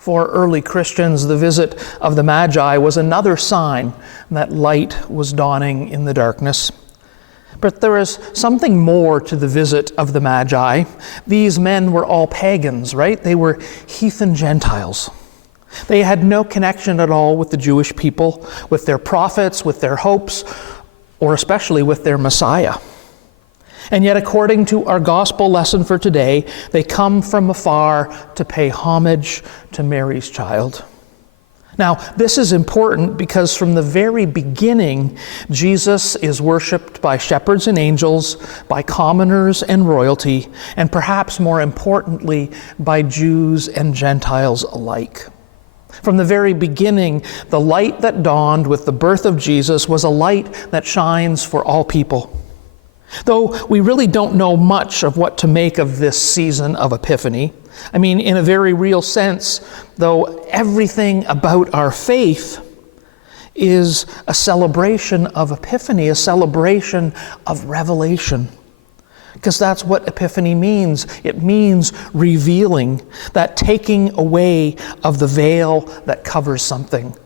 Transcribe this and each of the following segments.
For early Christians, the visit of the Magi was another sign that light was dawning in the darkness. But there is something more to the visit of the Magi. These men were all pagans, right? They were heathen Gentiles. They had no connection at all with the Jewish people, with their prophets, with their hopes, or especially with their Messiah. And yet, according to our gospel lesson for today, they come from afar to pay homage to Mary's child. Now, this is important because from the very beginning, Jesus is worshipped by shepherds and angels, by commoners and royalty, and perhaps more importantly, by Jews and Gentiles alike. From the very beginning, the light that dawned with the birth of Jesus was a light that shines for all people. Though we really don't know much of what to make of this season of Epiphany, I mean, in a very real sense, though, everything about our faith is a celebration of Epiphany, a celebration of revelation. Because that's what Epiphany means. It means revealing, that taking away of the veil that covers something.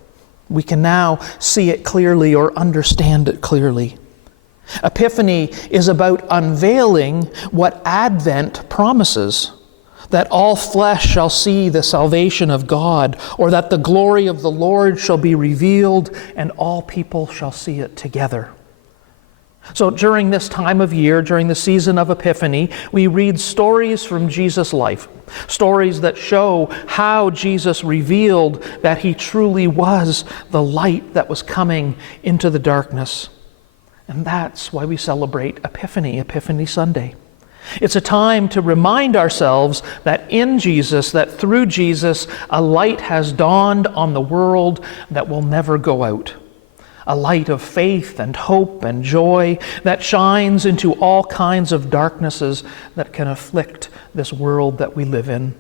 We can now see it clearly or understand it clearly. Epiphany is about unveiling what Advent promises, that all flesh shall see the salvation of God, or that the glory of the Lord shall be revealed, and all people shall see it together. So during this time of year, during the season of Epiphany, we read stories from Jesus' life, stories that show how Jesus revealed that he truly was the light that was coming into the darkness. And that's why we celebrate Epiphany Sunday. It's a time to remind ourselves that in Jesus, that through Jesus, a light has dawned on the world that will never go out. A light of faith and hope and joy that shines into all kinds of darknesses that can afflict this world that we live in.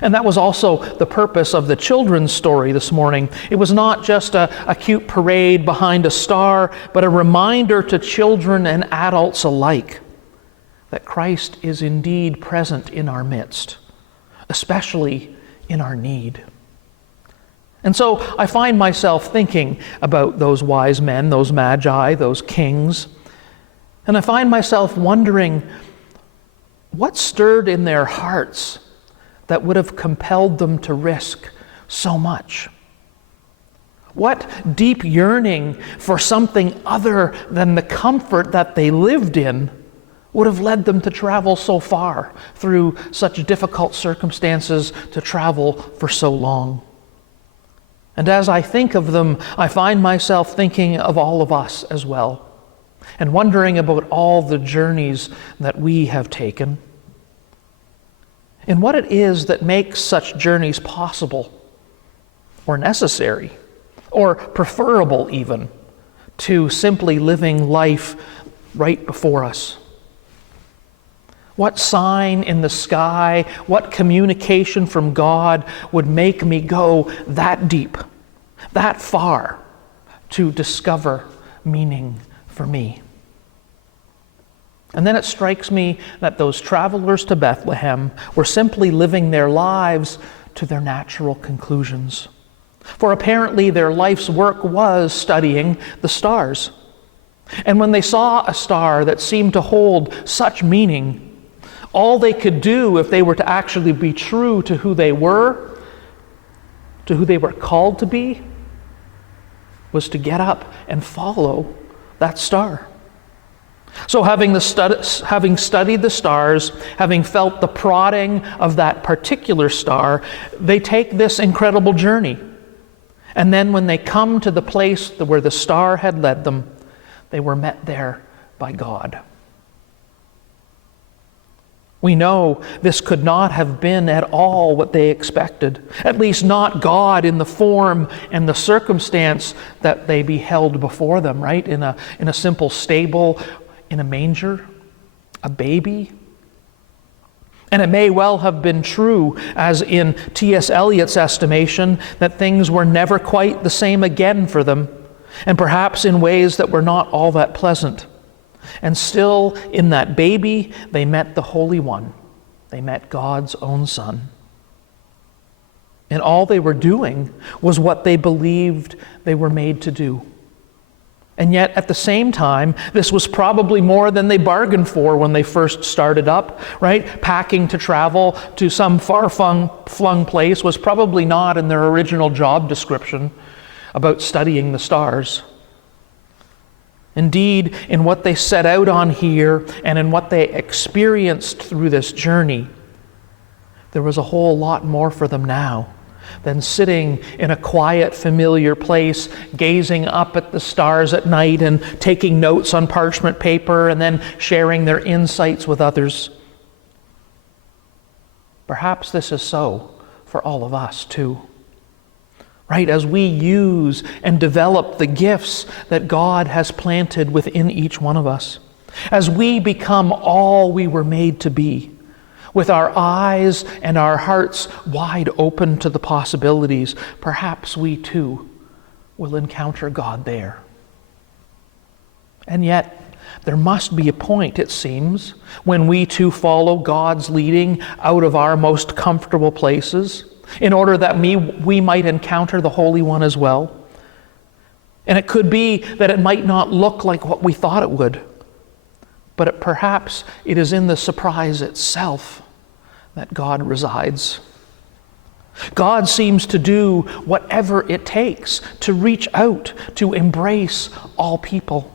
And that was also the purpose of the children's story this morning. It was not just a cute parade behind a star, but a reminder to children and adults alike that Christ is indeed present in our midst, especially in our need. And so I find myself thinking about those wise men, those magi, those kings, and I find myself wondering what stirred in their hearts that would have compelled them to risk so much? What deep yearning for something other than the comfort that they lived in would have led them to travel so far through such difficult circumstances, to travel for so long? And as I think of them, I find myself thinking of all of us as well, and wondering about all the journeys that we have taken, and what it is that makes such journeys possible, or necessary, or preferable even, to simply living life right before us. What sign in the sky, what communication from God would make me go that deep, that far, to discover meaning for me? And then it strikes me that those travelers to Bethlehem were simply living their lives to their natural conclusions. For apparently their life's work was studying the stars. And when they saw a star that seemed to hold such meaning, all they could do, if they were to actually be true to who they were called to be, was to get up and follow that star. So having studied the stars, having felt the prodding of that particular star, they take this incredible journey. And then when they come to the place where the star had led them, they were met there by God. We know this could not have been at all what they expected, at least not God in the form and the circumstance that they beheld before them, right? In a simple stable, in a manger, a baby. And it may well have been true, as in T.S. Eliot's estimation, that things were never quite the same again for them, and perhaps in ways that were not all that pleasant. And still, in that baby, they met the Holy One. They met God's own Son. And all they were doing was what they believed they were made to do. And yet, at the same time, this was probably more than they bargained for when they first started up, right? Packing to travel to some far-flung place was probably not in their original job description about studying the stars. Indeed, in what they set out on here and in what they experienced through this journey, there was a whole lot more for them now than sitting in a quiet, familiar place, gazing up at the stars at night and taking notes on parchment paper and then sharing their insights with others. Perhaps this is so for all of us too. Right? As we use and develop the gifts that God has planted within each one of us, as we become all we were made to be, with our eyes and our hearts wide open to the possibilities, perhaps we too will encounter God there. And yet, there must be a point, it seems, when we too follow God's leading out of our most comfortable places, in order that we might encounter the Holy One as well. And it could be that it might not look like what we thought it would, but perhaps it is in the surprise itself that God resides. God seems to do whatever it takes to reach out, to embrace all people.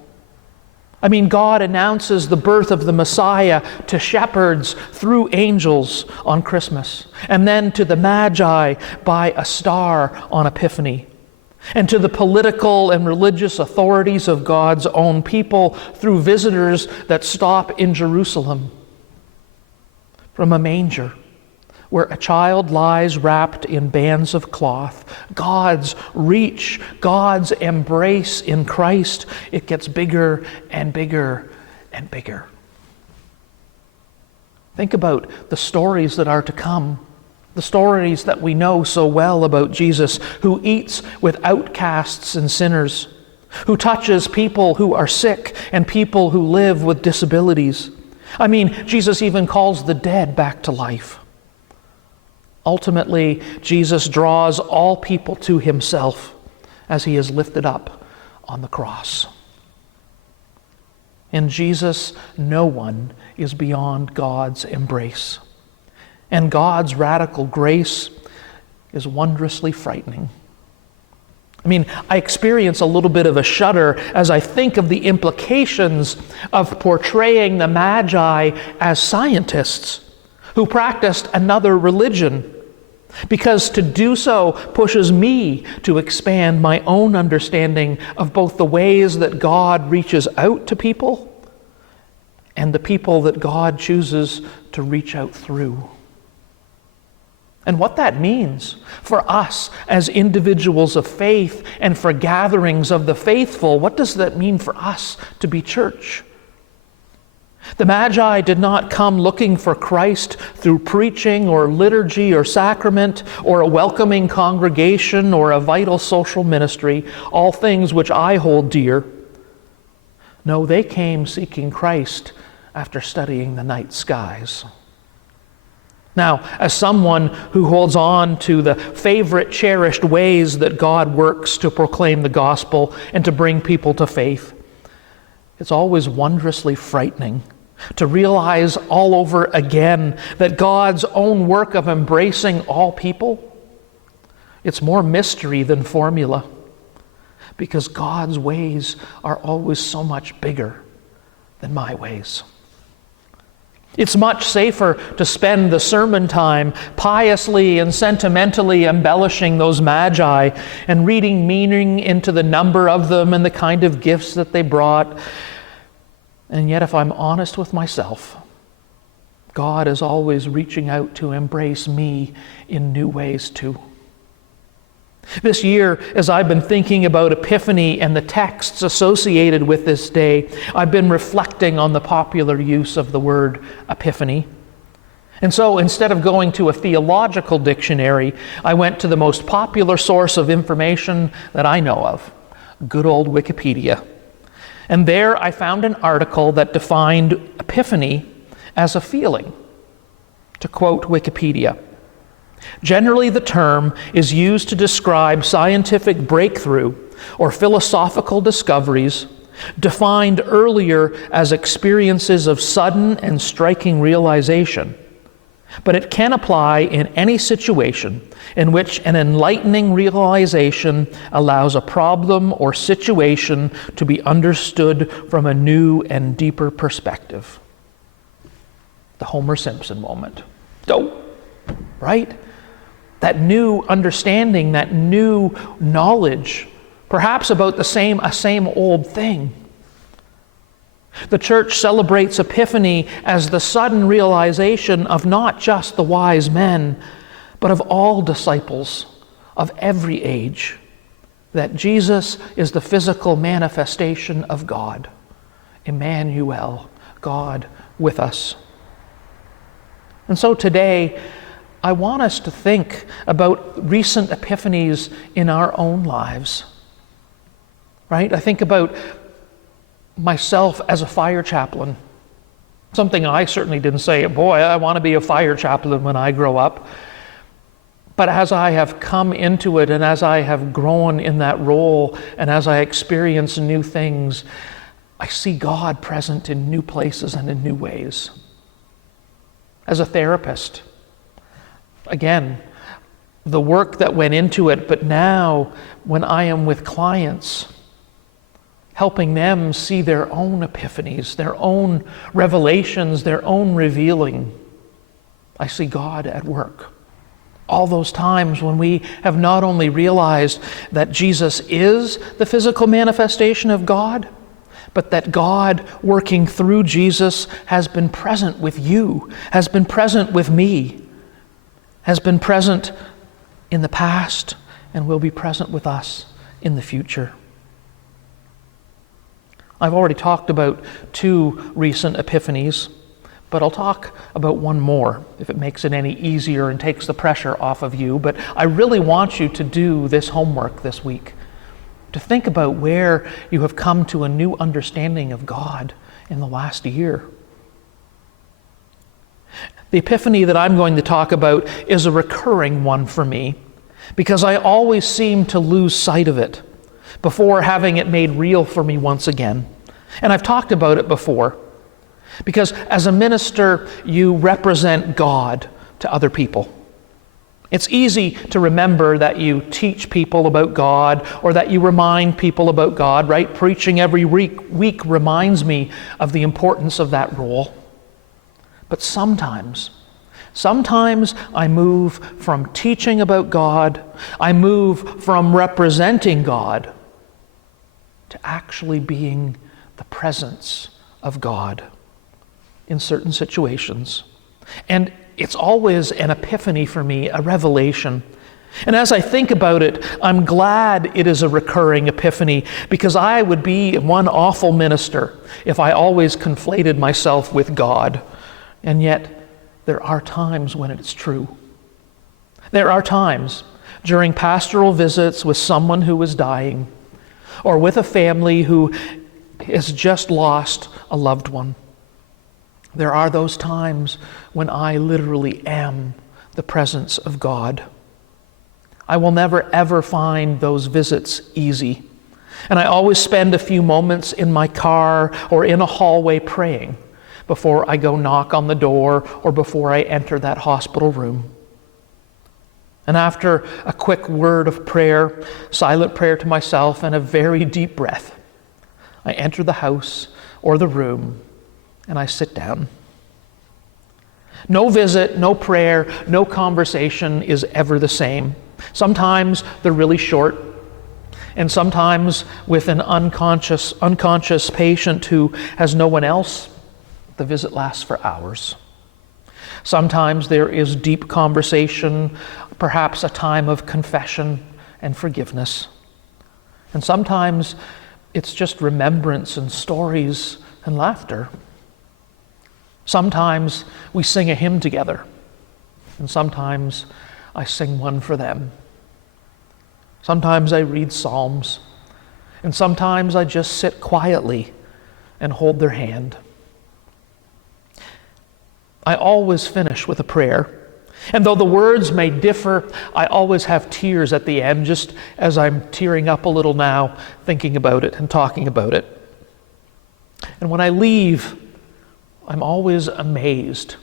I mean, God announces the birth of the Messiah to shepherds through angels on Christmas, and then to the Magi by a star on Epiphany, and to the political and religious authorities of God's own people through visitors that stop in Jerusalem. From a manger where a child lies wrapped in bands of cloth, God's reach, God's embrace in Christ, it gets bigger and bigger and bigger. Think about the stories that are to come, the stories that we know so well about Jesus, who eats with outcasts and sinners, who touches people who are sick and people who live with disabilities. I mean, Jesus even calls the dead back to life. Ultimately, Jesus draws all people to himself as he is lifted up on the cross. In Jesus, no one is beyond God's embrace. And God's radical grace is wondrously frightening. I mean, I experience a little bit of a shudder as I think of the implications of portraying the Magi as scientists who practiced another religion, because to do so pushes me to expand my own understanding of both the ways that God reaches out to people and the people that God chooses to reach out through. And what that means for us as individuals of faith and for gatherings of the faithful, what does that mean for us to be church? The Magi did not come looking for Christ through preaching or liturgy or sacrament or a welcoming congregation or a vital social ministry, all things which I hold dear. No, they came seeking Christ after studying the night skies. Now, as someone who holds on to the favorite, cherished ways that God works to proclaim the gospel and to bring people to faith, it's always wondrously frightening to realize all over again that God's own work of embracing all people, it's more mystery than formula, because God's ways are always so much bigger than my ways. It's much safer to spend the sermon time piously and sentimentally embellishing those Magi and reading meaning into the number of them and the kind of gifts that they brought. And yet, if I'm honest with myself, God is always reaching out to embrace me in new ways too. This year, as I've been thinking about Epiphany and the texts associated with this day, I've been reflecting on the popular use of the word Epiphany. And so instead of going to a theological dictionary, I went to the most popular source of information that I know of, good old Wikipedia. And there I found an article that defined Epiphany as a feeling. To quote Wikipedia, Generally, the term is used to describe scientific breakthrough or philosophical discoveries defined earlier as experiences of sudden and striking realization. But it can apply in any situation in which an enlightening realization allows a problem or situation to be understood from a new and deeper perspective. The Homer Simpson moment. Oh, right? That new understanding, that new knowledge, perhaps about a same old thing. The church celebrates Epiphany as the sudden realization of not just the wise men, but of all disciples of every age, that Jesus is the physical manifestation of God, Emmanuel, God with us. And so today, I want us to think about recent epiphanies in our own lives. Right? I think about myself as a fire chaplain. Something I certainly didn't say, boy, I want to be a fire chaplain when I grow up. But as I have come into it and as I have grown in that role and as I experience new things, I see God present in new places and in new ways. As a therapist, again, the work that went into it, but now when I am with clients, helping them see their own epiphanies, their own revelations, their own revealing, I see God at work. All those times when we have not only realized that Jesus is the physical manifestation of God, but that God working through Jesus has been present with you, has been present with me, has been present in the past, and will be present with us in the future. I've already talked about 2 recent epiphanies, but I'll talk about one more if it makes it any easier and takes the pressure off of you. But I really want you to do this homework this week, to think about where you have come to a new understanding of God in the last year. The epiphany that I'm going to talk about is a recurring one for me, because I always seem to lose sight of it before having it made real for me once again. And I've talked about it before, because as a minister, you represent God to other people. It's easy to remember that you teach people about God or that you remind people about God, right? Preaching every week reminds me of the importance of that role. But sometimes I move from teaching about God, I move from representing God to actually being the presence of God in certain situations. And it's always an epiphany for me, a revelation. And as I think about it, I'm glad it is a recurring epiphany, because I would be one awful minister if I always conflated myself with God. And yet, there are times when it's true. There are times during pastoral visits with someone who is dying, or with a family who has just lost a loved one. There are those times when I literally am the presence of God. I will never ever find those visits easy. And I always spend a few moments in my car or in a hallway praying before I go knock on the door or before I enter that hospital room. And after a quick word of prayer, silent prayer to myself, and a very deep breath, I enter the house or the room and I sit down. No visit, no prayer, no conversation is ever the same. Sometimes they're really short, and sometimes with an unconscious patient who has no one else, the visit lasts for hours. Sometimes there is deep conversation, perhaps a time of confession and forgiveness. And sometimes it's just remembrance and stories and laughter. Sometimes we sing a hymn together, and sometimes I sing one for them. Sometimes I read psalms, and sometimes I just sit quietly and hold their hand. I always finish with a prayer, And though the words may differ, I always have tears at the end, just as I'm tearing up a little now, thinking about it and talking about it. And when I leave, I'm always amazed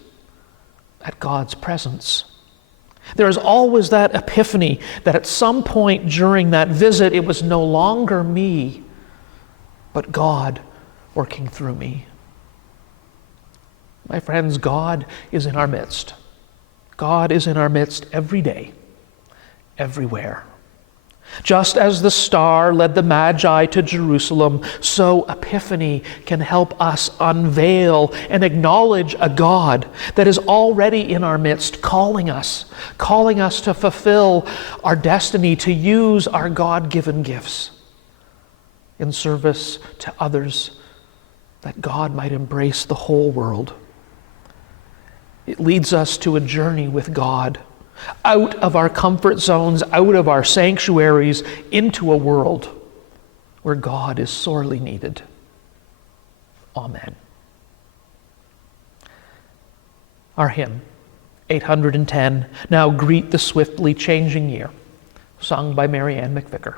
at God's presence. There is always that epiphany that at some point during that visit, it was no longer me, but God working through me. My friends, God is in our midst. God is in our midst every day, everywhere. Just as the star led the Magi to Jerusalem, so Epiphany can help us unveil and acknowledge a God that is already in our midst, calling us to fulfill our destiny, to use our God-given gifts in service to others, that God might embrace the whole world. It leads us to a journey with God, out of our comfort zones, out of our sanctuaries, into a world where God is sorely needed. Amen. Our hymn, 810, Now Greet the Swiftly Changing Year, sung by Mary Ann McVicker.